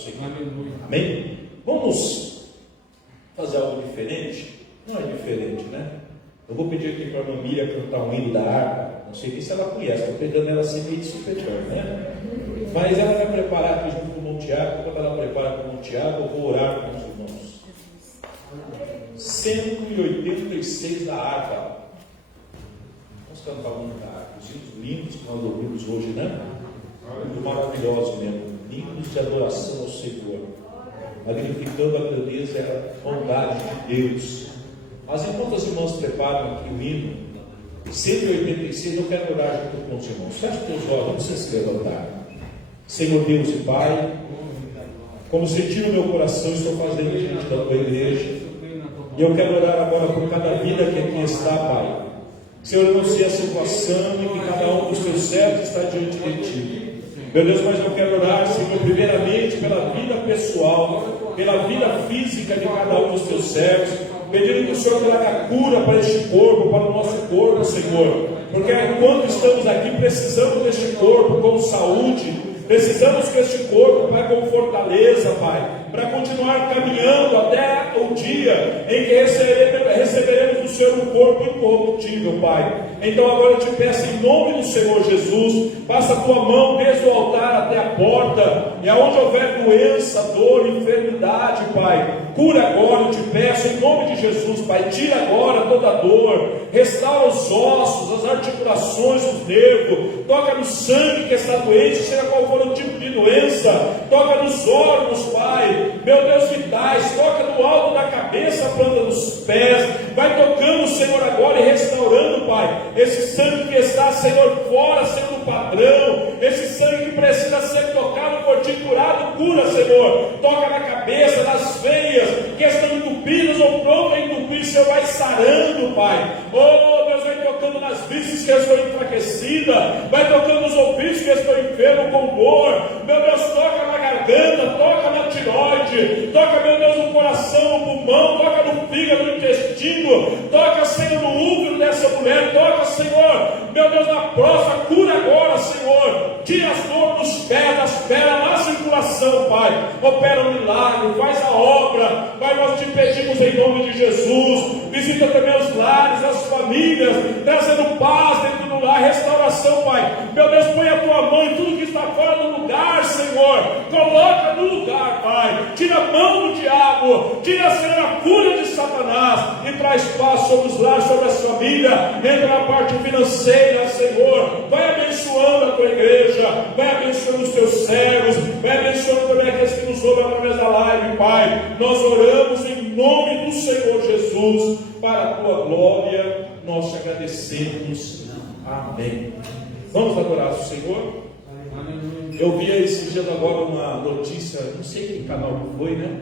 Senhor. Amém? Vamos fazer algo diferente? Não é diferente, né? Eu vou pedir aqui para a irmã Miriam cantar um hino da harpa. Não sei nem se ela conhece, estou pegando ela ser meio superior, né? Mas ela vai preparar aqui junto com o irmão Tiago. Quando ela prepara com o irmão Tiago, eu vou orar com os irmãos. 186 da harpa. Vamos cantar um da harpa. Os hinos lindos que nós ouvimos hoje, né? Muito maravilhoso mesmo. Hinos de adoração ao Senhor, magnificando a grandeza e a bondade de Deus. Mas enquanto os irmãos preparam aqui o hino 186, eu quero orar junto com os irmãos. Feche os teus olhos, não precisa se levantar. Senhor Deus e Pai, como senti no meu coração, estou fazendo diante da tua igreja, e eu quero orar agora por cada vida que aqui está, Pai. Senhor, eu não sei a situação em que cada um dos teus servos está diante de ti. Meu Deus, mas eu quero orar, Senhor, primeiramente pela vida pessoal, pela vida física de cada um dos teus servos, pedindo que o Senhor traga cura para este corpo, para o nosso corpo, Senhor, porque enquanto estamos aqui, precisamos deste corpo com saúde, precisamos que este corpo, Pai, com fortaleza, Pai, para continuar caminhando até o dia em que receberemos do Senhor um corpo incorruptível, Pai. Então agora eu te peço em nome do Senhor Jesus, passa a tua mão desde o altar até a porta, e aonde houver doença, dor, enfermidade, Pai, cura agora, eu te peço em nome de Jesus, Pai, tira agora toda dor, restaura os ossos, as articulações, os nervos, toca no sangue que está doente, seja qual for o tipo de doença, toca nos órgãos, Pai, meu Deus, vitais, toca no alto da cabeça, a planta dos pés, vai tocando, Senhor, agora e restaurando, Pai, esse sangue que está, Senhor, fora, sendo padrão, esse sangue que precisa ser tocado por ti, curado, cura, Senhor, toca na cabeça, nas veias, que estão entupidas ou pronto a entupir, Senhor, vai sarando, Pai, oh Deus, vai tocando nas vísceras que eu estou enfraquecida, vai tocando nos ouvidos que eu estou enfermo com dor, meu Deus, toca na garganta, toca na tiroide, toca, meu Deus, no coração, no pulmão, toca no fígado, no intestino, toca, Senhor, no útero dessa mulher, toca, Senhor, meu Deus, na próstata, cura agora, Senhor, tira as dores dos pés, das pernas, na circulação, Pai, opera um milagre, faz a obra, Pai, nós te pedimos em nome de Jesus, visita também os lares, as famílias, trazendo paz dentro do lar, restauração, Pai, meu Deus, põe a tua mão em tudo que está fora do lugar, Senhor, coloca no lugar, Pai, tira a mão do diabo, tira, Senhor, a cura de Satanás, e traz paz sobre os lares, sobre as famílias, entra na parte financeira, Senhor, vai abençoando a tua igreja, vai abençoando os teus servos, vai abençoando também aqueles que nos ouvem através da live, Pai, nós oramos em nome do Senhor Jesus, para a tua glória, nós te agradecemos, amém. Vamos adorar o Senhor? Eu vi esses dias agora uma notícia, não sei que canal que foi, né?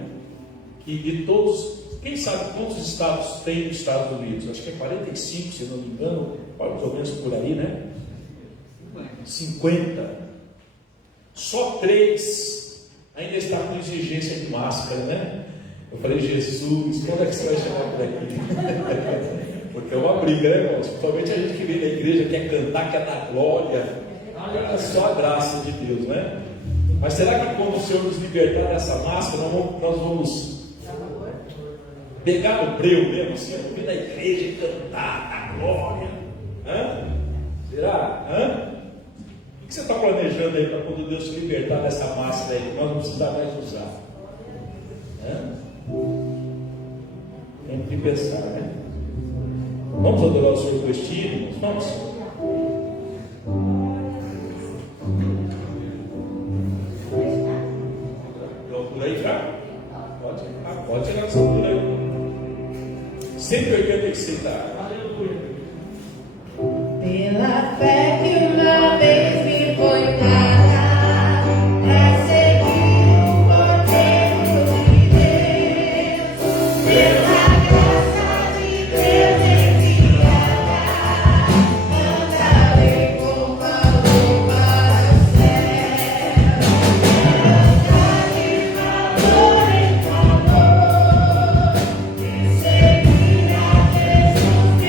Que de todos, quem sabe quantos estados tem nos Estados Unidos? Acho que é 45, se não me engano, mais ou menos por aí, né? 50. Só 3 ainda está com exigência de máscara, né? Eu falei, Jesus, quando é que você vai chegar por aqui? Porque é uma briga, né, irmãos? Principalmente a gente que vem da igreja, quer cantar, quer dar glória. É só a graça de Deus, né? Mas será que quando o Senhor nos libertar dessa máscara, nós vamos pegar no breu mesmo, assim, vir da igreja e cantar a glória? Hã? Será? Hã? O que você está planejando aí para quando Deus se libertar dessa máscara aí, que nós não precisamos mais usar? Hã? Tem que pensar, né? Vamos adorar o Senhor com este hino? Vamos? Por aí já? Pode chegar nessa altura aí. 186 da água. Aleluia. Pela fé que uma vez me foi dada, pra seguir o Cordeiro de Deus, pela graça de Deus enviada, andarei com valor para o céu, andar de valor em valor, e seguir a Jesus.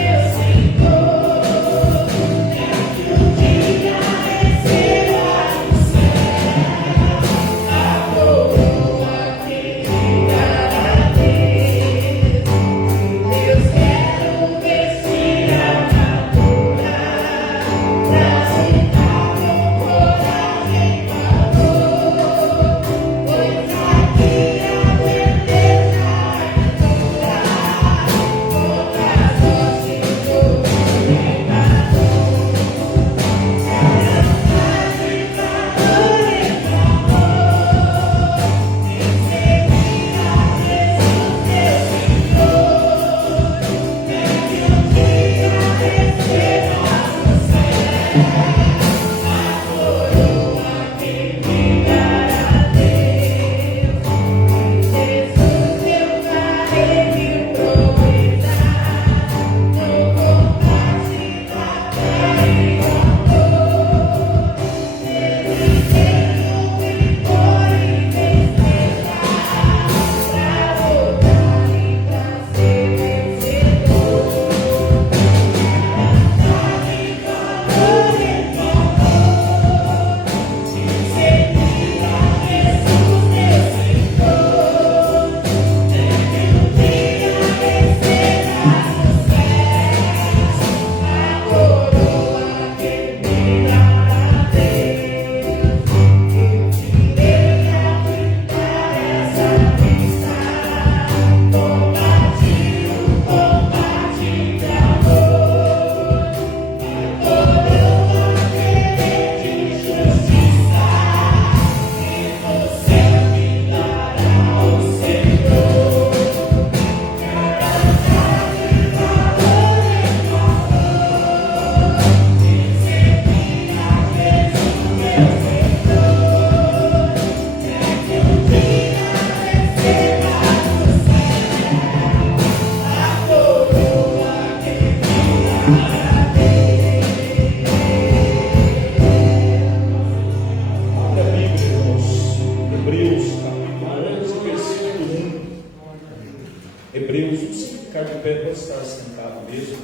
Hebreus capítulo 11, versículo 1. Hebreus, se ficar de pé, pode estar sentado mesmo.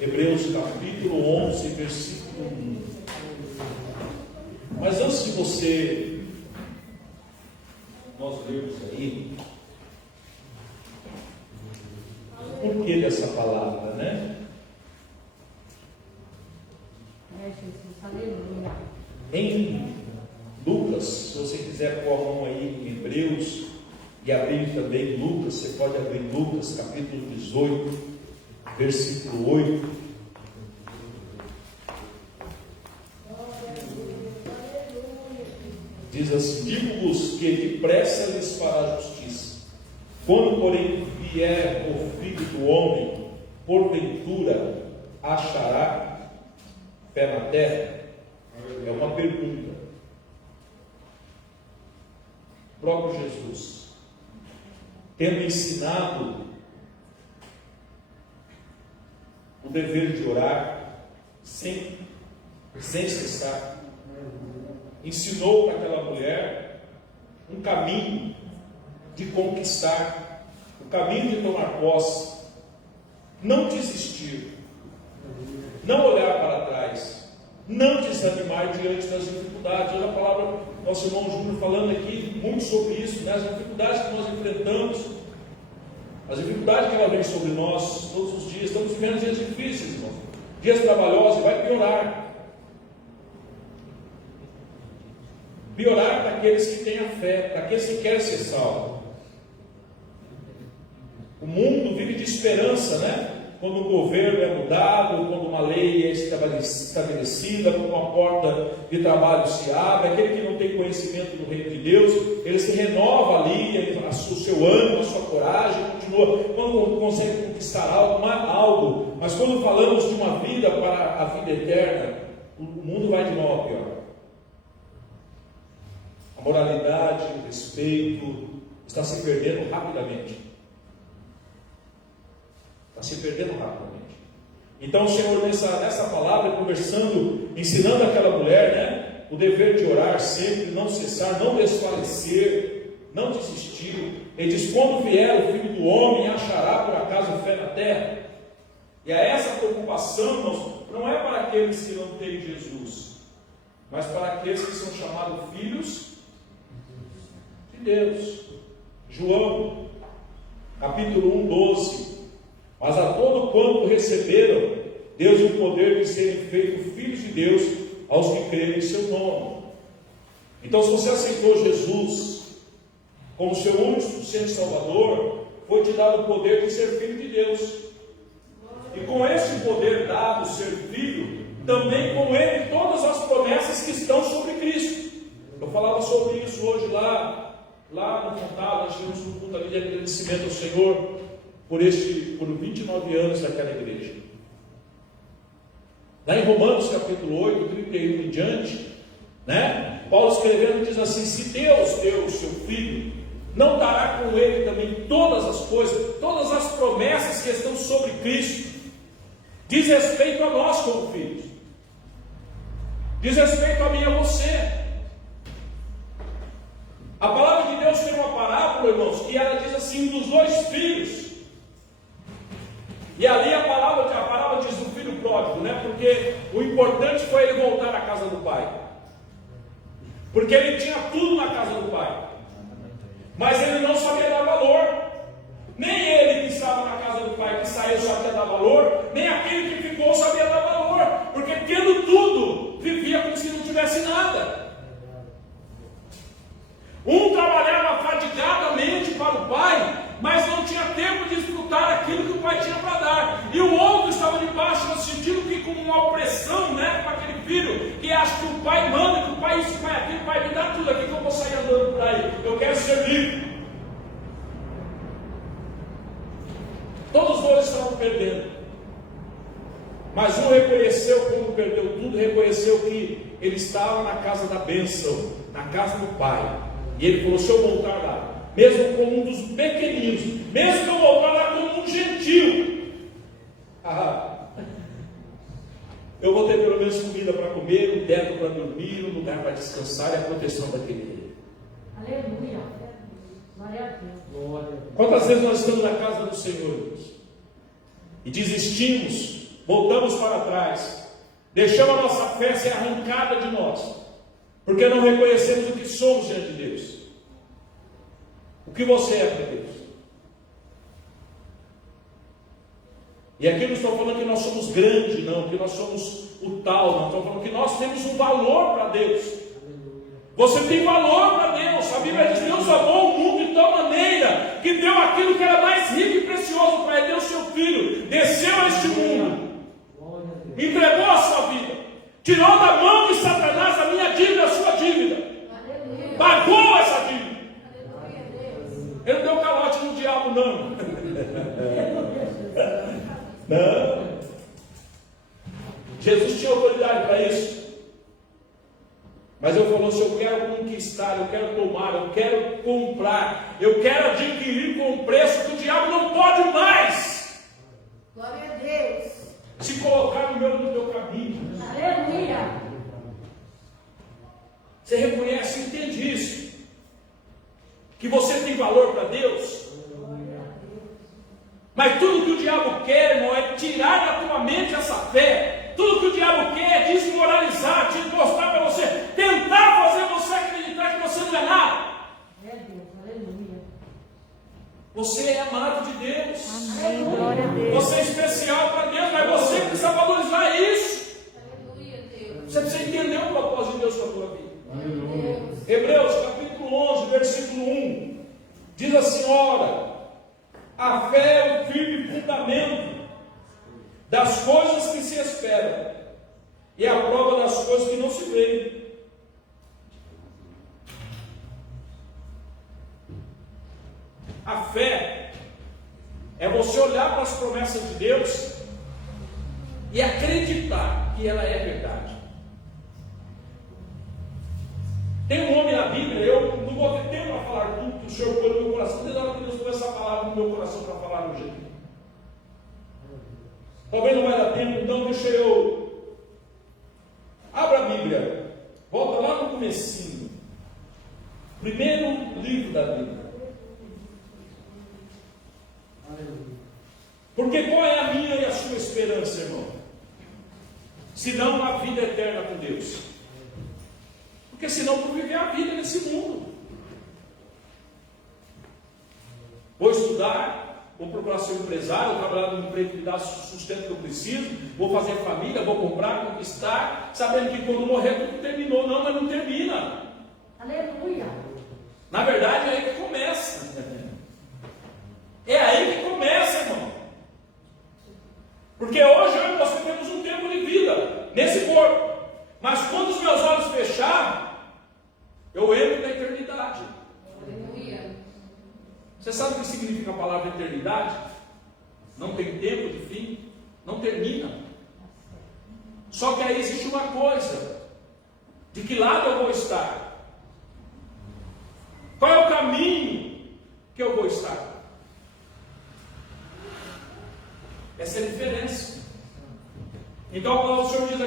Hebreus capítulo 11, versículo 1. Mas antes de nós lermos aí, o porquê dessa palavra, né? Em Lucas, se você quiser pôr a mão aí em Hebreus e abrir também Lucas, você pode abrir Lucas capítulo 18, versículo 8. Diz assim: digo-vos que depressa lhes fará justiça. Quando, porém, vier o Filho do Homem, porventura achará fé na terra? É uma pergunta. O próprio Jesus, tendo ensinado o dever de orar sem cessar, ensinou para aquela mulher um caminho de conquistar, o caminho de tomar posse, não desistir, não olhar para trás, não desanimar diante das dificuldades. Olha a palavra, nosso irmão Júnior falando aqui muito sobre isso, né? As dificuldades que nós enfrentamos, as dificuldades que ela vem sobre nós todos os dias. Estamos vivendo dias difíceis, irmão, dias trabalhosos, vai piorar. Piorar para aqueles que têm a fé, para aqueles que querem ser salvos. O mundo vive de esperança, né? Quando o governo é mudado, quando uma lei é estabelecida, quando uma porta de trabalho se abre, aquele que não tem conhecimento do reino de Deus, ele se renova ali, o seu ânimo, a sua coragem, continua, quando consegue conquistar algo, mas quando falamos de uma vida para a vida eterna, o mundo vai de mal a pior. A moralidade, o respeito está se perdendo rapidamente. Está se perdendo rapidamente. Então o Senhor, nessa palavra, conversando, ensinando aquela mulher, né, o dever de orar sempre, não cessar, não desfalecer, não desistir. Ele diz: quando vier o Filho do Homem, achará por acaso fé na terra? E a essa preocupação, irmãos, não é para aqueles que não têm Jesus, mas para aqueles que são chamados filhos de Deus. João capítulo 1, 12. Mas a todo quanto receberam, Deus o poder de serem feitos filhos de Deus aos que crerem em seu nome. Então, se você aceitou Jesus como seu único e suficiente Salvador, foi te dado o poder de ser filho de Deus. E com esse poder dado, ser filho, também com ele todas as promessas que estão sobre Cristo. Eu falava sobre isso hoje lá no Fontado. Nós tivemos um culto ali de agradecimento ao Senhor por 29 anos daquela igreja. Lá em Romanos capítulo 8, 31 em diante, né? Paulo escrevendo diz assim: se Deus deu o seu Filho, não dará com ele também todas as coisas, todas as promessas que estão sobre Cristo? Diz respeito a nós como filhos, diz respeito a mim e a você. A palavra de Deus tem uma parábola, irmãos, que ela diz assim: dos dois filhos. E ali a parábola diz do filho pródigo, né? Porque o importante foi ele voltar à casa do pai, porque ele tinha tudo na casa do pai, mas ele não sabia dar valor. Nem ele que estava na casa do pai, que saiu, sabia dar valor, nem aquele que ficou sabia dar valor, porque tendo tudo, vivia como se não tivesse nada. Um trabalhava fadigadamente para o pai, mas não tinha tempo de desfrutar aquilo que o pai tinha para dar. E o outro estava debaixo, no sentido que com uma opressão, né, para aquele filho, que acha que o pai manda, que o pai isso, o pai aquilo, o pai me dá tudo aqui que eu vou sair andando por aí. Eu quero ser livre. Todos os dois estavam perdendo. Mas um reconheceu, quando perdeu tudo, reconheceu que ele estava na casa da bênção, na casa do pai. E ele falou: se eu voltar lá, mesmo como um dos pequeninos, mesmo que eu voltar lá como um gentil, eu vou ter pelo menos comida para comer, um teto para dormir, um lugar para descansar e a proteção daquele rei. Quantas vezes nós estamos na casa do Senhor, irmãos, e desistimos, voltamos para trás, deixamos a nossa fé ser arrancada de nós, porque não reconhecemos o que somos diante de Deus. O que você é para Deus? E aqui eu não estou falando que nós somos grandes, não, que nós somos o tal, não, estou falando que nós temos um valor para Deus. Você tem valor para Deus. A Bíblia diz que Deus amou o mundo de tal maneira que deu aquilo que era mais rico e precioso para ele, deu o seu Filho, desceu a este mundo, entregou a sua vida, tirou da mão de Satanás a minha dívida, a sua dívida, pagou essa dívida. Ele não deu calote no diabo, não. Não. Jesus tinha autoridade para isso. Mas eu falou assim: eu quero conquistar, eu quero tomar, eu quero comprar, eu quero adquirir com preço que o diabo não pode mais. Glória a Deus. Se colocar no meu caminho. Aleluia. Você reconhece, entende isso? Que você tem valor para Deus. Mas tudo que o diabo quer, irmão, é tirar da tua mente essa fé. Tudo que o diabo quer é desmoralizar, te mostrar para você, tentar fazer você acreditar que você não é nada. Você é amado de Deus. Amém. Glória a Deus. Você é especial para Deus, mas você precisa valorizar isso. Aleluia, Deus. Você precisa entender o propósito de Deus para a tua vida. Aleluia. Hebreus capítulo 11, versículo 1, diz assim: ora, a fé é o firme fundamento das coisas que se esperam e a prova das coisas que não se veem. A fé é você olhar para as promessas de Deus e acreditar que ela é verdade. Tem um homem na Bíblia, eu não vou ter tempo para falar tudo que o Senhor pôs no meu coração, desde a hora que Deus pôs essa palavra no meu coração para falar no jeito. Talvez não vai dar tempo, então deixa eu. Abra a Bíblia, volta lá no comecinho, primeiro livro da Bíblia. Porque qual é a minha e a sua esperança, irmão? Senão a vida eterna com Deus. Porque senão tu viver a vida nesse mundo. Vou estudar, vou procurar ser um empresário, vou trabalhar no emprego que me dá o sustento que eu preciso, vou fazer família, vou comprar, conquistar, sabendo que quando morrer tudo terminou. Não, mas não termina. Aleluia. Na verdade é aí que começa. É aí que começa, irmão. Porque hoje eu e você temos um tempo de vida nesse corpo. Mas quando os meus olhos fechar, eu entro na eternidade. Aleluia. Você sabe o que significa a palavra eternidade? Não tem tempo de fim, não termina. Só que aí existe uma coisa: de que lado eu vou estar? Qual é o caminho que eu vou estar? Essa é a diferença. Então a palavra do Senhor diz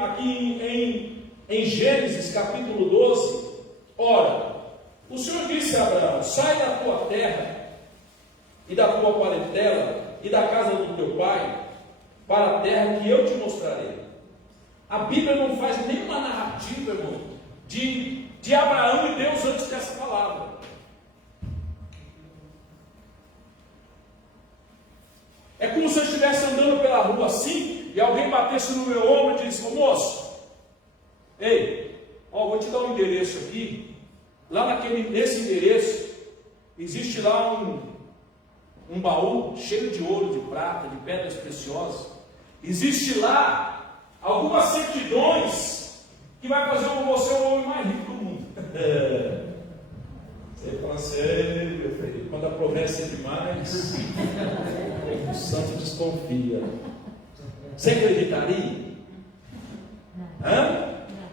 aqui em Gênesis capítulo 12: ora, o Senhor disse a Abraão: sai da tua terra e da tua parentela e da casa do teu pai para a terra que eu te mostrarei. A Bíblia não faz nenhuma narrativa, irmão, de Abraão e Deus antes dessa palavra. É como se eu estivesse andando pela rua assim e alguém batesse no meu ombro e disse: ô moço, ei, vou te dar um endereço aqui. Lá nesse endereço existe lá um baú cheio de ouro, de prata, de pedras preciosas. Existe lá algumas certidões que vai fazer você o homem mais rico do mundo. Você fala assim: meu filho, quando a promessa é demais, o santo desconfia. Você acreditaria?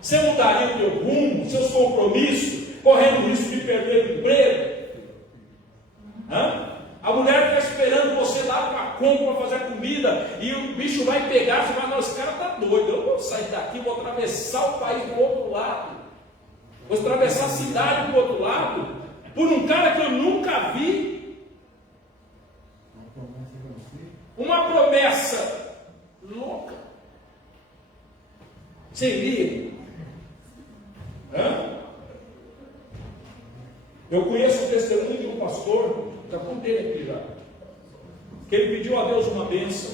Você mudaria o teu rumo, seus compromissos, correndo o risco de perder o emprego? A mulher está esperando você lá para compra, para fazer comida, e o bicho vai pegar, você vai: não, esse cara está doido, eu vou sair daqui, vou atravessar o país do outro lado, vou atravessar a cidade do outro lado, por um cara que eu nunca vi. Uma promessa louca. Você iria? Eu conheço o testemunho de um pastor, já contei aqui já, que ele pediu a Deus uma bênção.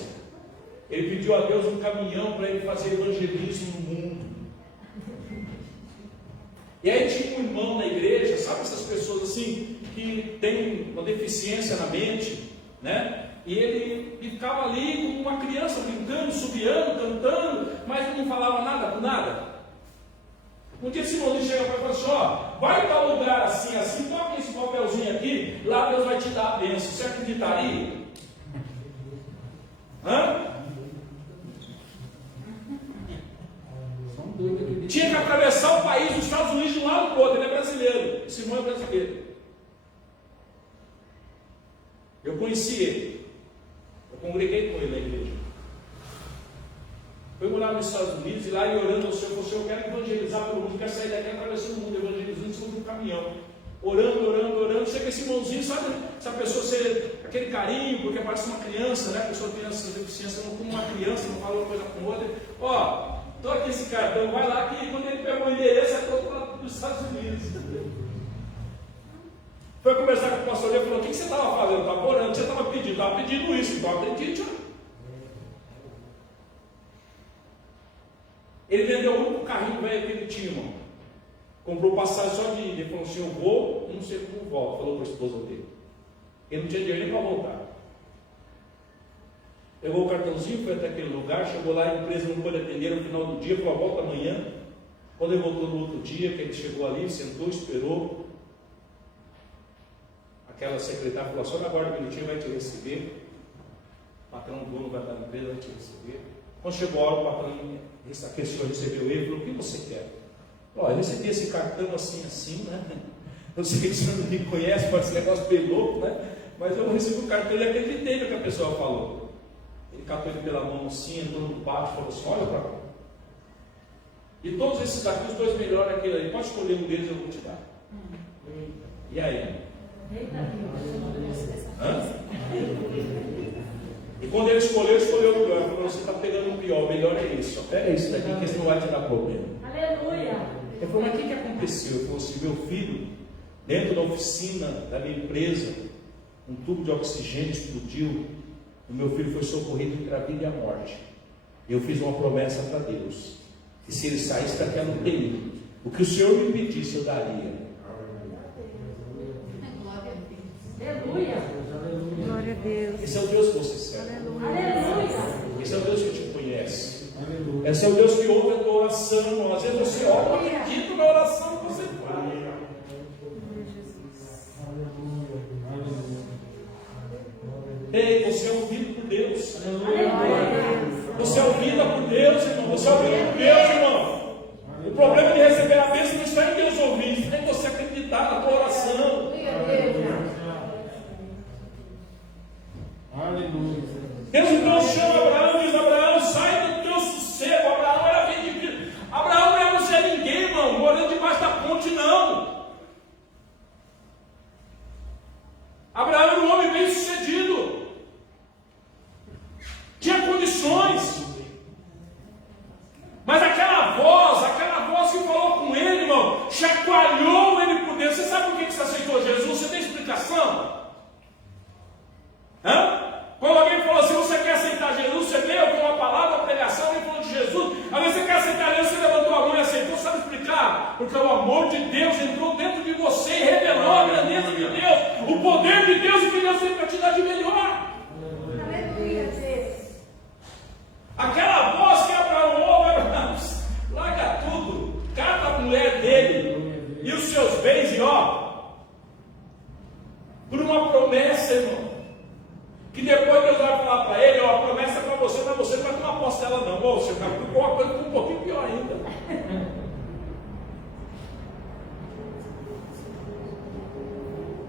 Ele pediu a Deus um caminhão para ele fazer evangelismo no mundo. E aí tinha um irmão na igreja, sabe essas pessoas assim, que tem uma deficiência na mente, né? E ele ficava ali como uma criança brincando, subiando, cantando, mas não falava nada com nada. Um dia esse irmãozinho chega para ele e fala assim: ó, vai para um lugar assim, assim, toca esse papelzinho aqui, lá Deus vai te dar a bênção. Você acreditaria? Tinha que atravessar o país dos Estados Unidos de um lado para o outro. Ele é brasileiro, esse irmão é brasileiro. Eu conheci ele, eu congreguei com ele na igreja. Foi morar nos Estados Unidos e lá ele orando ao Senhor, falou: Senhor, eu quero evangelizar pelo mundo, quero sair daqui atravessando o mundo, evangelizando sobre um caminhão. Orando, chega esse irmãozinho, sabe se a pessoa ser aquele carinho, porque parece uma criança, né? A pessoa tem essa deficiência, não como uma criança, não fala uma coisa com outra. Ó, estou aqui esse cartão, vai lá que quando ele pegou o endereço, é todo lá dos Estados Unidos. Foi conversar com o pastor e falou: o que você estava fazendo? Estava orando, você estava pedindo? Estava pedindo isso, então acredite. Ele vendeu o único carrinho velho que ele tinha, irmão. Comprou passagem só de ida. Ele falou assim: eu vou, não sei como volto. Falou para a esposa dele. Ele não tinha dinheiro nem para voltar. Pegou o cartãozinho, foi até aquele lugar, chegou lá, a empresa não pôde atender no final do dia, falou: volta amanhã. Quando ele voltou no outro dia, que ele chegou ali, sentou, esperou. Aquela secretária falou: só na guarda bonitinho, vai te receber. O patrão do dono vai estar na empresa, vai te receber. Quando chegou a hora, o patrão, a pessoa recebeu ele, falou: o que você quer? Ó, eu recebi esse cartão assim, né? Eu sei que você não me conhece, pode ser negócio bem louco, né? Mas eu recebi o cartão e acreditei no que a pessoa falou. Ele catou ele pela mão assim, entrou no pátio e falou assim: olha para cá. E todos esses daqui, os dois melhores é aquele aí, pode escolher um deles, eu vou te dar. E aí? E quando ele escolheu o melhor. Ele falou: você está pegando o pior, o melhor é esse. Pega isso daqui, que esse não vai te dar problema. Aleluia. Ele falou: mas o que aconteceu? Ele falou assim: meu filho, dentro da oficina da minha empresa, um tubo de oxigênio explodiu. O meu filho foi socorrido entre a vida e a morte. Eu fiz uma promessa para Deus, que se ele saísse daquela UTI, o que o Senhor me pedisse, eu daria. Aleluia. Glória a Deus. Esse é o Deus que você serve. Aleluia. Esse é o Deus que te conhece. Esse é o Deus que ouve a tua oração. Às vezes você ora, não acredita na oração que você faz. Ei, você é ouvido por Deus. Você é ouvida por Deus, irmão. Você é ouvido por Deus, irmão. O problema de receber a bênção não está em Deus ouvir, está em você acreditar na tua oração. Deus então chama Abraão e diz: Abraão, sai do teu sossego. Abraão era vendido. Abraão não era um Zé Ninguém, irmão, morando debaixo da ponte, não. Abraão era um homem bem sucedido, tinha condições. Mas aquela voz que falou com ele, irmão, chacoalhou ele por dentro. Você sabe por que você aceitou Jesus? Você tem explicação? Quando alguém falou assim: você quer aceitar Jesus? Você veio com uma palavra, uma pregação, alguém falou de Jesus. Aí você quer aceitar Jesus, você levantou a mão e aceitou. Sabe explicar? Porque o amor de Deus entrou dentro de você e revelou a grandeza de Deus, o poder de Deus, e que Deus tem para te dar de melhor. Aleluia, Deus. Aquela voz que Abraão ouve: larga tudo, cata a mulher dele e os seus bens, e por uma promessa, irmão, que depois Deus vai falar para ele: a promessa é para você, mas você não vai tomar posse dela não. Você vai ficar uma coisa um pouquinho pior ainda.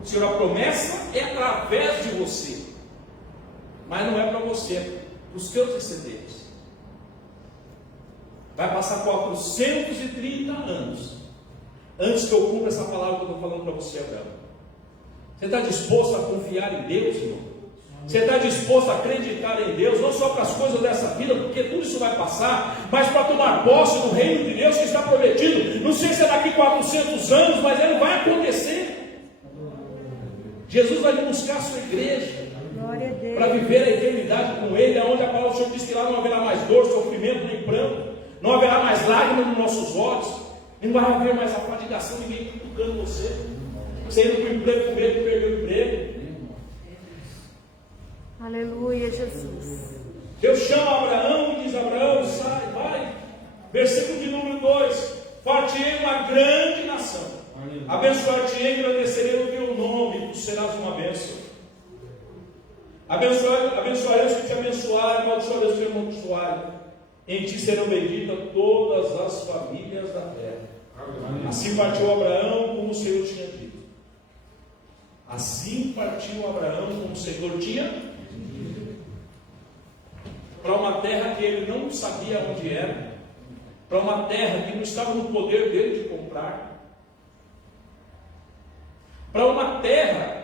Senhor, a promessa é através de você, mas não é para você, é para os teus descendentes. Vai passar 430 anos antes que eu cumpra essa palavra que eu estou falando para você, Abraão. Você está disposto a confiar em Deus, irmão? Você está disposto a acreditar em Deus, não só para as coisas dessa vida, porque tudo isso vai passar, mas para tomar posse do reino de Deus que está prometido. Não sei se é daqui 400 anos, mas ele vai acontecer. Jesus vai buscar a sua igreja para viver a eternidade com Ele, onde a palavra do Senhor diz que lá não haverá mais dor, sofrimento, nem pranto, não haverá mais lágrimas nos nossos olhos, e não vai haver mais a fadigação, ninguém cutucando você indo para o emprego com medo de perder o emprego. Aleluia, Jesus. Deus chama Abraão e diz: Abraão, sai, vai. Versículo de número 2: Far-te-ei uma grande nação, abençoar-te-ei, engrandecerei o teu nome, e tu serás uma bênção. Abençoarei os que te abençoarem, amaldiçoarei os que te amaldiçoarem. Em ti serão benditas todas as famílias da terra. Assim partiu Abraão, como o Senhor tinha dito. Assim partiu Abraão, como o Senhor tinha dito, para uma terra que ele não sabia onde era, para uma terra que não estava no poder dele de comprar, para uma terra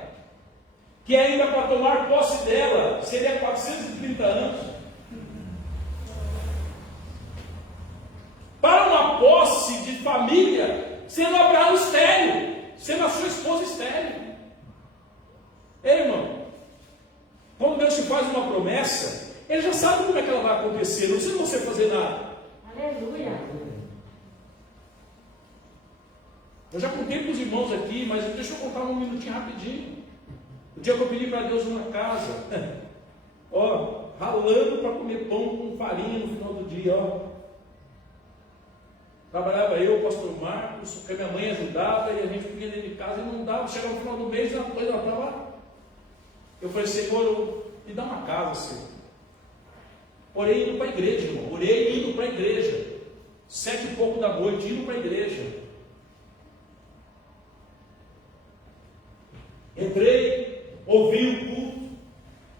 que ainda para tomar posse dela seria 430 anos, para uma posse de família, sendo Abraão estéril, sendo a sua esposa estéril. Ei, irmão, quando Deus te faz uma promessa, Ele já sabe como é que ela vai acontecer, não precisa você fazer nada. Aleluia. Eu já contei para os irmãos aqui, mas deixa eu contar um minutinho rapidinho. O dia que eu pedi para Deus uma casa, ó, ralando para comer pão com farinha no final do dia, ó. Trabalhava eu, o pastor Marcos, porque minha mãe ajudava, e a gente vinha dentro de casa e não dava, chegava no final do mês e a coisa estava. Eu falei: Senhor, me dá uma casa, Senhor. Orei indo para a igreja, irmão. Orei indo para a igreja. 7 e pouco da noite, indo para a igreja. Entrei, ouvi o culto,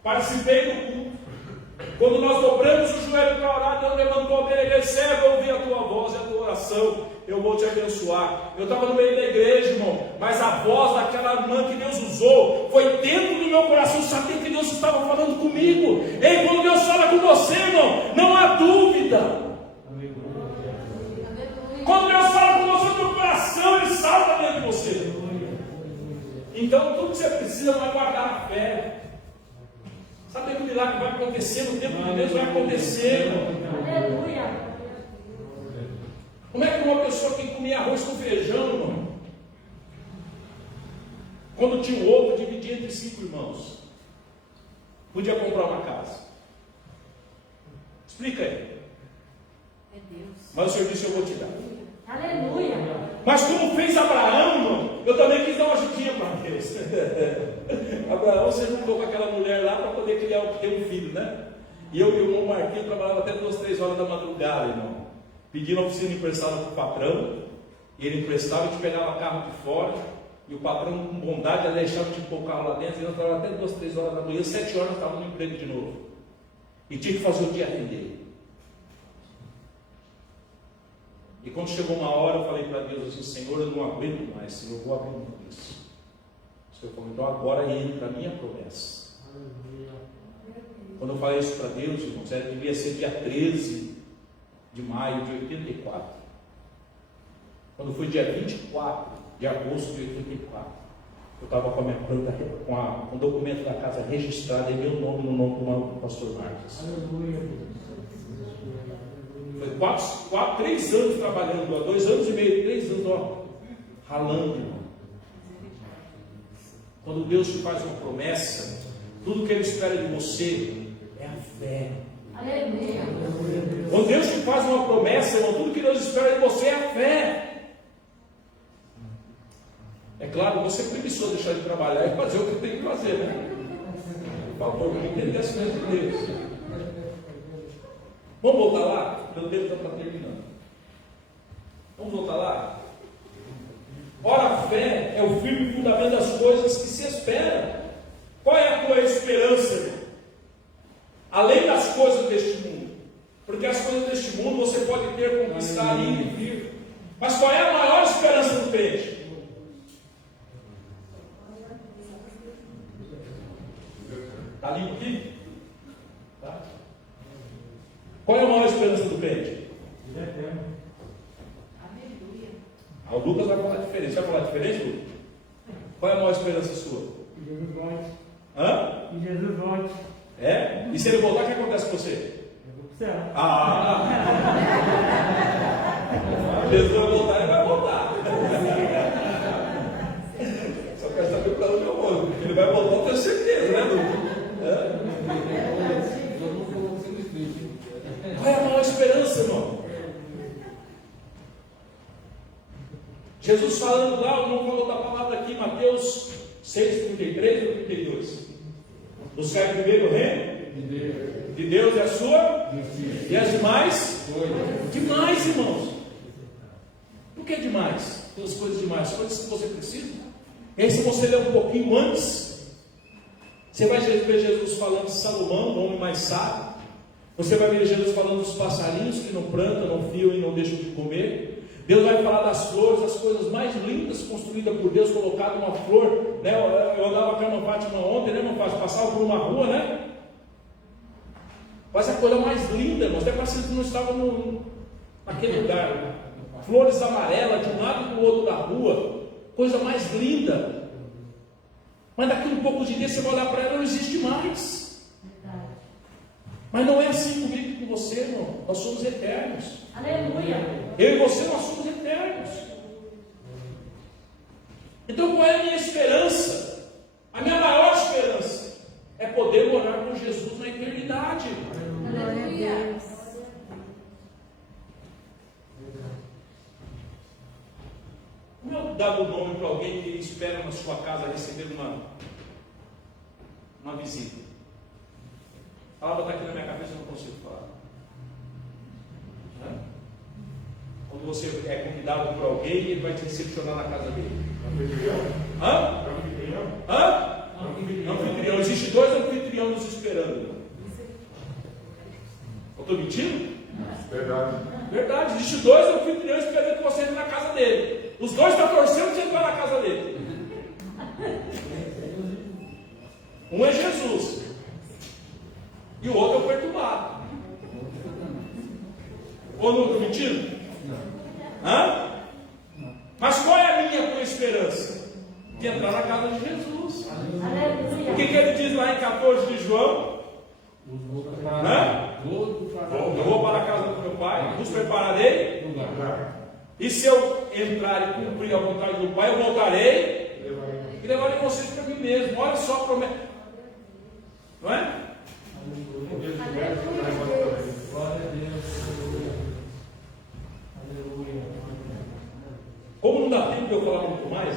participei do culto. Quando nós dobramos o joelho para orar, Deus levantou a minha serva, eu ouvi a tua voz e a tua oração, eu vou te abençoar. Eu estava no meio da igreja, irmão, mas a voz daquela irmã que Deus usou foi dentro do meu coração. Eu sabia que Deus estava falando comigo. Ei, quando Deus fala com você, irmão, não há dúvida. Quando Deus fala com você, o teu coração, Ele salta dentro de você. Então tudo que você precisa vai guardar na fé. Sabe que o milagre vai acontecer no tempo de Deus? Vai acontecer, irmão. Aleluia. Como é que uma pessoa que comia arroz com feijão, irmão, quando tinha um ovo, dividia entre 5 irmãos, podia comprar uma casa? Explica aí. É Deus. Mas o Senhor disse: eu vou te dar. Aleluia. Mas como fez Abraão, irmão, eu também quis dar uma ajudinha para Deus. Abraão se juntou com aquela mulher lá para poder ter um filho, né? E eu e o irmão Marquinhos trabalhava até 2, 3 horas da madrugada, irmão, pedindo a oficina emprestada para o patrão, e ele emprestava e te pegava carro de fora, e o patrão, com bondade, ia deixar te pôr o carro lá dentro, e eu trabalhava até 2, 3 horas da manhã, 7 horas eu estava no emprego de novo, e tinha que fazer o dia render. E quando chegou uma hora, eu falei para Deus assim: Senhor, eu não aguento mais, Senhor, eu vou abrir mão disso. O Senhor falou: então agora entra a minha promessa. Quando eu falei isso para Deus, irmãos, devia ser dia 13 de maio de 84. Quando foi dia 24 de agosto de 84, eu estava com a minha planta, com o documento da casa registrado em meu nome, no nome do pastor Marcos. Foi 3 anos trabalhando, 2 anos e meio, 3 anos, ó, ralando, irmão. Quando Deus te faz uma promessa, tudo que Ele espera de você é a fé. Aleluia. Quando Deus te faz uma promessa, irmão, tudo que Deus espera de você é a fé. É claro, você preguiçou deixar de trabalhar e fazer o que tem que fazer, né? Por favor, não entender as coisas de Deus. Vamos voltar lá? Meu tempo está terminando. Vamos voltar lá? Ora, a fé é o firme fundamento das coisas que se esperam. Qual é a tua esperança, irmão? Além das coisas deste mundo. Porque as coisas deste mundo você pode ter, conquistar, ir e vir. Mas qual é a maior esperança do crente? Está limpo aqui? Tá? Qual é a maior esperança do crente? Aleluia. O Lucas vai falar diferente. Vai falar diferente, Lucas? Qual é a maior esperança sua? E Jesus volte. Hã? E Jesus volte. É? E se ele voltar, o que acontece com você? Eu vou pro céu. Jesus vai voltar, ele vai voltar. Só quero saber para onde eu vou. Ele vai voltar, eu tenho certeza, né, Lucas? Qual é a maior esperança, irmão? Jesus falando lá, eu não vou outra palavra aqui, Mateus 6, 33 ou 32. Buscar primeiro o reino de Deus e a sua, e as demais, demais, irmãos. O que é demais? Tem as coisas demais, as coisas que você precisa. E aí, se você ler um pouquinho antes, você vai ver Jesus falando de Salomão, o homem mais sábio. Você vai ver Jesus falando dos passarinhos que não plantam, não fiam e não deixam de comer. Deus vai falar das flores, as coisas mais lindas construídas por Deus, colocado uma flor, né? Eu andava com a irmã Fátima ontem, né, irmã Fátima? Passava por uma rua, né? Mas a coisa mais linda, irmãos, até parece que não estava naquele lugar. Flores amarelas de um lado e do outro da rua, coisa mais linda. Mas daqui a um pouco de dia você vai olhar para ela, não existe mais. Mas não é assim comigo e com você, irmão. Nós somos eternos. Aleluia. Eu e você, nós somos eternos. Então qual é a minha esperança? A minha maior esperança é poder morar com Jesus na eternidade. Aleluia. Como eu dar o nome para alguém que espera na sua casa receber uma visita? A palavra está aqui na minha cabeça, eu não consigo falar. Quando você é convidado por alguém, ele vai te recepcionar na casa dele. Hã? Anfitrião. Existem dois anfitriões nos esperando. Eu estou mentindo? Verdade. Existem dois anfitriões esperando que você entre na casa dele. Os dois estão torcendo para entrar na casa dele. Um é Jesus. E o outro é o perturbado. Ou não estou mentindo? Hã? Mas qual é a minha esperança? De entrar na casa de Jesus. Aleluia. O que ele diz lá em 14 de João? Hã? Eu vou para a casa do meu pai, vos prepararei. E se eu entrar e cumprir a vontade do pai, eu voltarei e levarei vocês para mim mesmo. Olha só a promessa. Não é? Como não dá tempo de eu falar muito mais,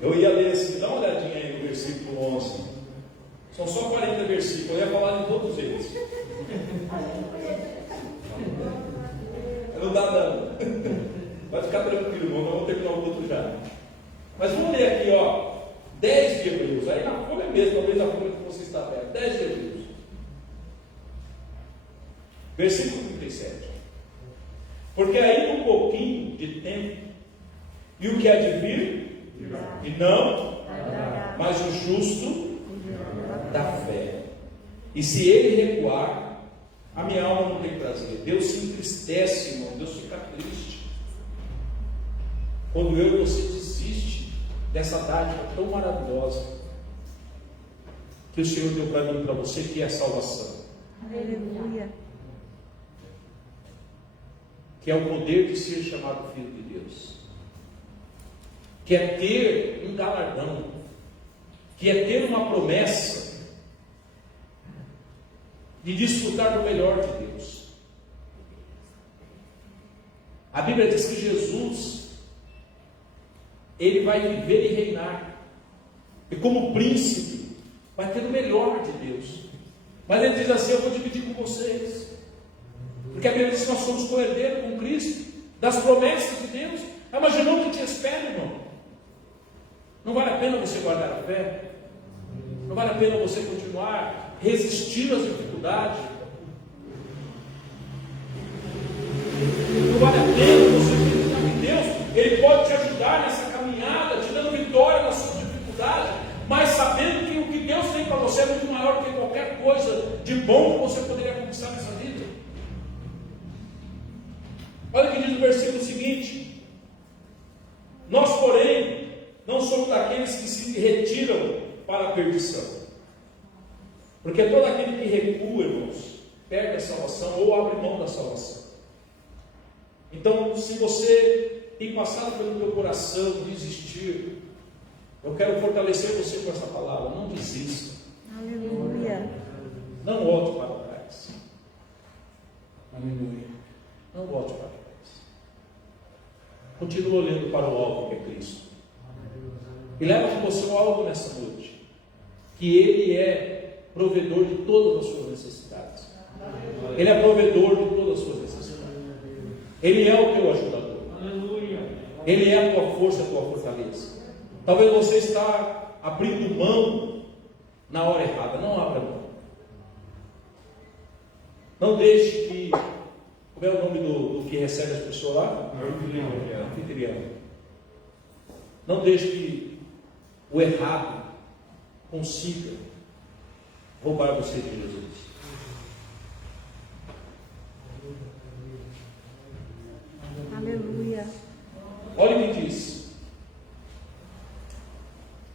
eu ia ler assim, dá uma olhadinha aí no versículo 11. São só 40 versículos, eu ia falar de todos eles. Não dá não. Vai ficar tranquilo, irmão, nós vamos terminar o culto já. Mas vamos ler aqui, ó, 10 de Hebreus, aí na folha mesmo, talvez a folha que você está perto, 10 de Hebreus. Versículo 37. Porque ainda um pouquinho de tempo, e o que há de vir, e não, mas o justo da fé. E se ele recuar, a minha alma não tem prazer. Deus se entristece, irmão, Deus fica triste. Quando eu e você desiste dessa dádiva tão maravilhosa que o Senhor deu para mim e para você, que é a salvação. Aleluia. Que é o poder de ser chamado filho de Deus, que é ter um galardão, que é ter uma promessa de desfrutar do melhor de Deus. A Bíblia diz que Jesus, ele vai viver e reinar, e como príncipe vai ter o melhor de Deus. Mas ele diz assim: eu vou dividir com vocês. Porque a Bíblia diz que nós somos co-herdeiros com Cristo, das promessas de Deus. Imaginou o que te espera, irmão? Não vale a pena você guardar a fé? Não vale a pena você continuar resistindo às dificuldades? Não vale a pena você acreditar que Deus, Ele pode te ajudar nessa caminhada, te dando vitória nas suas dificuldades, mas sabendo que o que Deus tem para você é muito maior bom que você poderia conquistar nessa vida. Olha o que diz o versículo seguinte: nós, porém, não somos daqueles que se retiram para a perdição, porque todo aquele que recua, irmãos, perde a salvação ou abre mão da salvação. Então, se você tem passado pelo teu coração desistir, eu quero fortalecer você com essa palavra: não desista. Aleluia. Não volte para trás. Aleluia. Não volte para trás. Continue olhando para o alvo que é Cristo. E leva com você um alvo nessa noite: que Ele é provedor de todas as suas necessidades. Ele é provedor de todas as suas necessidades. Ele é o teu ajudador. Aleluia. Ele é a tua força, a tua fortaleza. Talvez você está abrindo mão na hora errada. Não abra mão. Não deixe que... Como é o nome do que recebe as pessoas lá? Anfitrião. Não deixe que o errado consiga roubar você de Jesus. Aleluia. Olha o que diz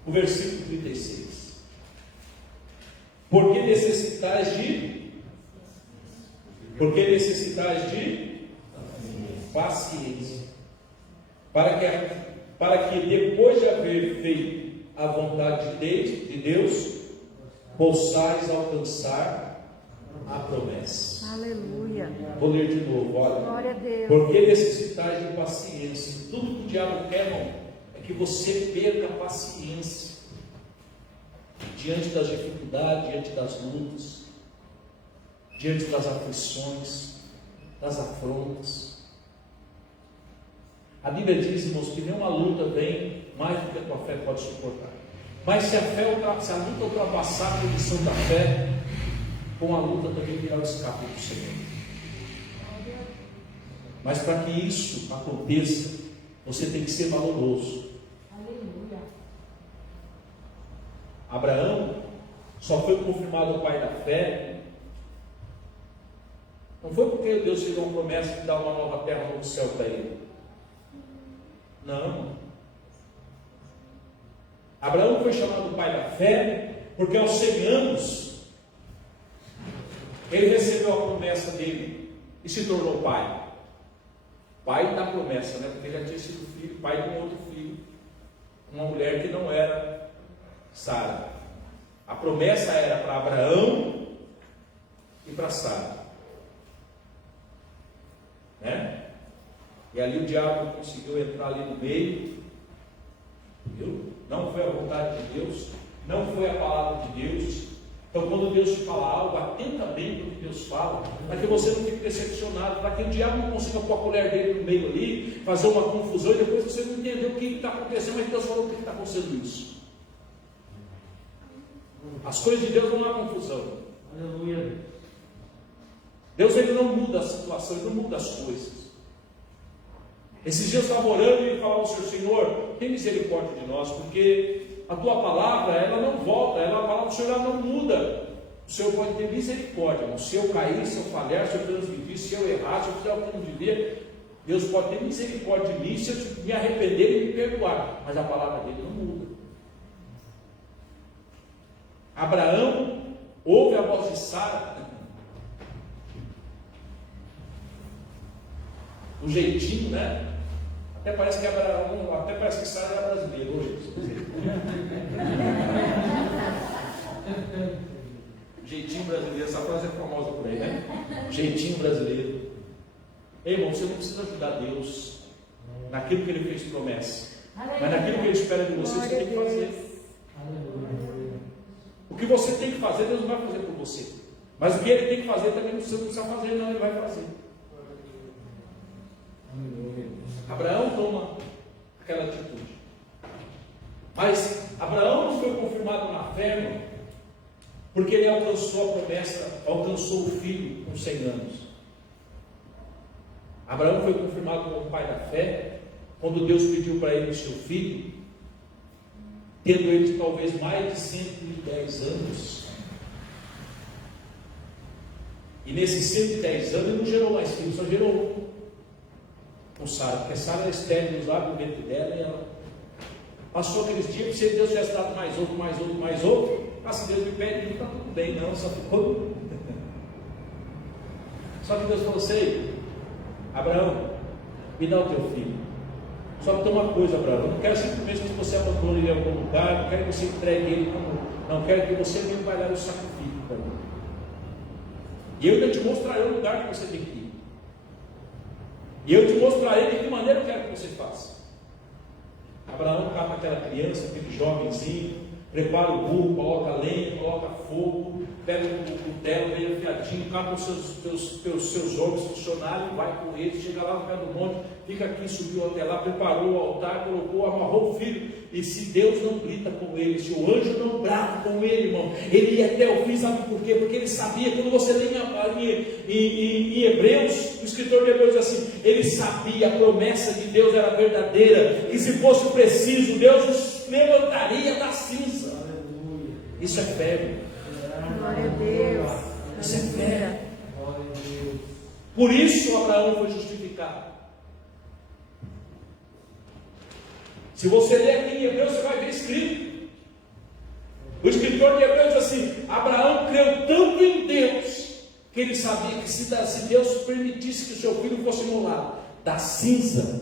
o versículo 36: porque necessitais de paciência, para que depois de haver feito a vontade de Deus, possais alcançar a promessa. Aleluia. Vou ler de novo, olha. Glória a Deus. Porque necessitais de paciência. Tudo que o diabo quer, irmão, é que você perca a paciência diante das dificuldades, diante das lutas, diante das aflições, das afrontas. A Bíblia diz, irmãos, que nenhuma luta vem mais do que a tua fé pode suportar. Mas se a luta ultrapassar a condição da fé, com a luta também virá o escape do Senhor. Mas para que isso aconteça, você tem que ser valoroso. Aleluia. Abraão só foi confirmado o pai da fé. Não foi porque Deus fez uma promessa de dar uma nova terra, um novo céu para ele. Não. Abraão foi chamado pai da fé porque aos 100 anos ele recebeu a promessa dele e se tornou pai. Pai da promessa, né? Porque ele já tinha sido filho, pai de um outro filho, uma mulher que não era Sara. A promessa era para Abraão e para Sara, né? E ali o diabo conseguiu entrar ali no meio, viu? Não foi a vontade de Deus, não foi a palavra de Deus. Então, quando Deus te fala algo, atenta bem para o que Deus fala, para que você não fique decepcionado, para que o diabo não consiga pôr a colher dele no meio ali, fazer uma confusão e depois você não entender o que está acontecendo, mas Deus falou que está acontecendo isso. As coisas de Deus não há confusão. Aleluia. Deus, ele não muda a situação, ele não muda as coisas. Esses dias eu estava orando e falava ao Senhor, tem misericórdia de nós, porque a tua palavra, ela não volta, a palavra do Senhor, ela não muda. O Senhor pode ter misericórdia, irmão. Se eu cair, se eu falhar, se eu transmitir, se eu errar, se eu fizer o que eu não devia, Deus pode ter misericórdia de mim, se eu me arrepender e me perdoar, mas a palavra dele não muda. Abraão ouve a voz de Sara, o jeitinho, né? Até parece que Abraão, até parece que Sara era brasileiro hoje. Jeitinho brasileiro, essa frase é famosa por aí, né? Jeitinho brasileiro. Ei, irmão, você não precisa ajudar Deus naquilo que Ele fez promessa, mas naquilo que Ele espera de você, você tem que fazer. O que você tem que fazer, Deus não vai fazer por você. Mas o que Ele tem que fazer também você não precisa fazer, não, Ele vai fazer. Abraão toma aquela atitude. Mas Abraão não foi confirmado na fé, irmão, porque ele alcançou a promessa, alcançou o filho com 100 anos. Abraão foi confirmado como pai da fé quando Deus pediu para ele o seu filho, tendo ele talvez mais de 110 anos. E nesses 110 anos ele não gerou mais filhos, só gerou um. Com Sara, porque Sara era estéril nos lábios do ventre dela, e ela passou aqueles dias, se Deus tivesse dado mais outro, se Deus me pede, não está tudo bem, não, só ficou. Só que Deus falou assim: Abraão, me dá o teu filho. Só que tem uma coisa, Abraão, eu não quero simplesmente que você abandone ele em algum lugar, não quero que você entregue ele como. Não, quero que você mesmo vai lá e o sacrifique para mim. E eu ainda te mostrarei o lugar que você tem que ir. E eu te mostrarei de que maneira eu quero que você faça. Abraão capa aquela criança, aquele jovenzinho, prepara o burro, coloca lenha, coloca fogo, pega o cutelo meio afiadinho, capa os seus homens funcionários, vai com eles, chega lá no pé do monte, fica aqui, subiu até lá, preparou o altar, colocou, amarrou o filho. E se Deus não grita com ele, se o anjo não brava com ele, irmão, ele ia até o fim, sabe por quê? Porque ele sabia, quando você lê em Hebreus, o escritor de Hebreus diz assim, ele sabia, a promessa de Deus era verdadeira, e se fosse preciso, Deus os levantaria da cinza. Isso é fé, irmão. Glória a Deus. Isso é fé. Por isso Abraão foi justificado. Se você ler aqui em Hebreus, você vai ver escrito. O escritor de Hebreus diz assim: Abraão creu tanto em Deus, que ele sabia que se Deus permitisse que o seu filho fosse imolado da cinza,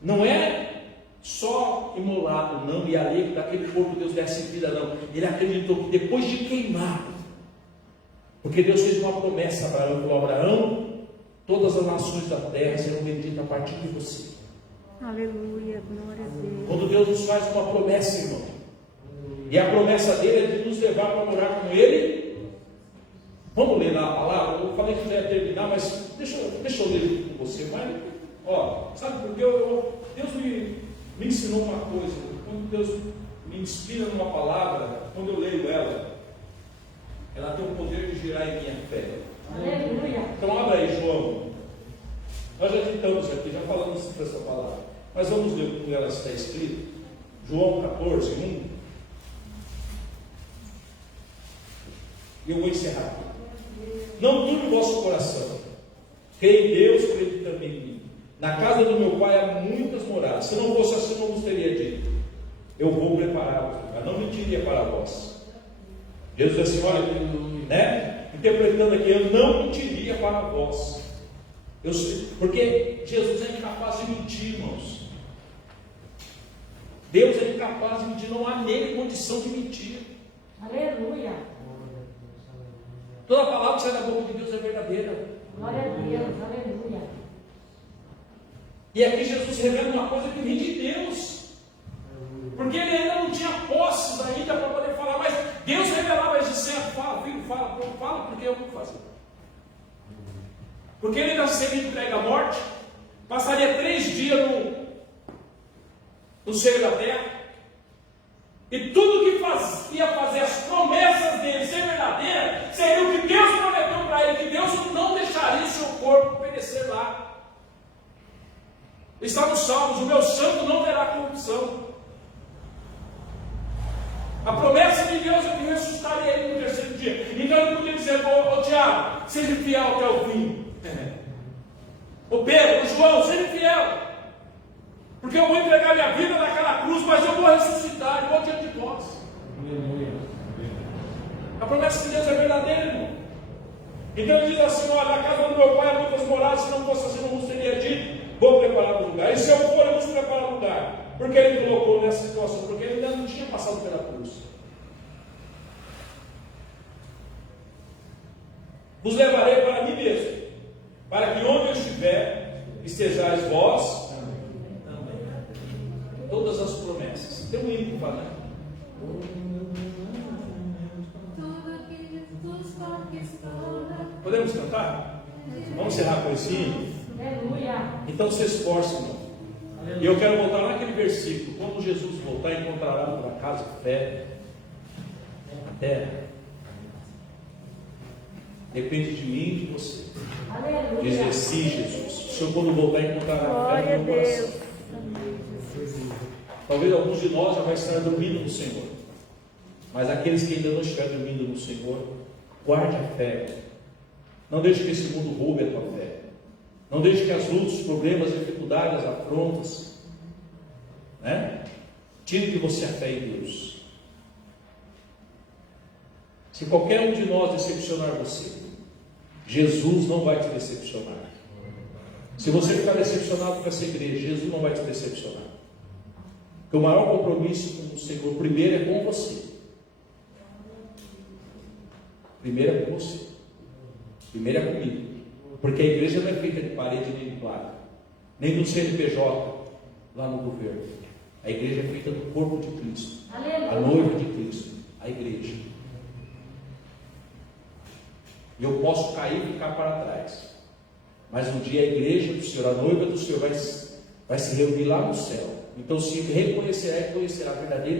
não é só imolado, não, e ali daquele corpo Deus desse vida, não. Ele acreditou que depois de queimado, porque Deus fez uma promessa a Abraão, falou: Abraão, todas as nações da terra serão benditas a partir de você. Aleluia, glória a Deus. Quando Deus nos faz uma promessa, irmão, e a promessa dele é de nos levar para morar com ele. Vamos ler lá a palavra. Eu falei que já ia terminar, mas deixa eu ler com você. Mas, sabe por quê? Deus me ensinou uma coisa. Quando Deus me inspira numa palavra, quando eu leio ela tem o poder de girar em minha fé. Aleluia. Então abra aí, João. Nós já citamos aqui, já falamos sobre essa palavra, mas vamos ler como ela está escrita. João 14, 1. E eu vou encerrar aqui. Não turbe o vosso coração. Crê em Deus, crê também em mim. Na casa do meu pai há muitas moradas. Se não fosse assim, não vos teria dito: eu vou preparar-vos lugar. Não mentiria para vós. Jesus disse assim, olha, interpretando aqui, eu não mentiria para vós. Eu sei, porque Jesus é incapaz de mentir, irmãos. Deus é incapaz de mentir, não há nele condição de mentir. Aleluia. Toda palavra que sai da boca de Deus é verdadeira. Glória a Deus. Aleluia. E aqui Jesus revela uma coisa que vem de Deus. Porque ele ainda não tinha posses ainda para poder falar, mas Deus revelava a existência. Fala, filho, fala, porque eu vou fazer. Porque ele ainda sendo entregue à morte, passaria 3 dias no seio da terra, e tudo que ia fazer as promessas dele ser verdadeira, seria o que Deus prometeu para ele, que Deus não deixaria o seu corpo perecer lá. Está nos Salmos: o meu santo não terá corrupção. A promessa de Deus é que ressuscitaria ele no 3º dia. Então ele podia dizer: ô Tiago, seja fiel até o fim. Ô Pedro, ô João, seja fiel, porque eu vou entregar minha vida naquela cruz, mas eu vou ressuscitar igual diante de vós. A promessa de Deus é verdadeira, irmão. Então ele diz assim: olha, na casa do meu pai há muitas moradas, se não fosse assim, não vos teria dito, vou preparar o lugar. E se eu for, eu vos preparar o lugar. Porque ele colocou nessa situação? Porque ele ainda não tinha passado pela cruz. Vos levarei para mim mesmo, para que onde eu estiver, estejais vós também. Todas as promessas. Tem um hino para falar. Podemos cantar? Vamos encerrar com esse hino? Aleluia. Então se esforce, irmão. E eu quero voltar naquele versículo: quando Jesus voltar, encontrará por acaso fé na terra. Depende de mim e de você. Aleluia. Dizer sim, Jesus. O Senhor, quando voltar, encontrará Glória fé a no meu coração. Deus. Talvez alguns de nós já vai estar dormindo no Senhor, mas aqueles que ainda não estiverem dormindo no Senhor, Guarde a fé. Não deixe que esse mundo roube a tua fé. Não deixe que as lutas, os problemas, as dificuldades, as afrontas, né, tire de você a fé em Deus. Se qualquer um de nós decepcionar você, Jesus não vai te decepcionar. Se você ficar decepcionado com essa igreja, Jesus não vai te decepcionar. Porque o maior compromisso com o Senhor, primeiro, é com você. Primeiro é com você. Primeiro é comigo. Porque a igreja não é feita de parede nem de placa, nem do CNPJ lá no governo. A igreja é feita do corpo de Cristo. Aleluia. A noiva de Cristo, a igreja. E eu posso cair e ficar para trás, mas um dia a igreja do Senhor, a noiva do Senhor vai se reunir lá no céu. Então, se reconhecerá a verdadeira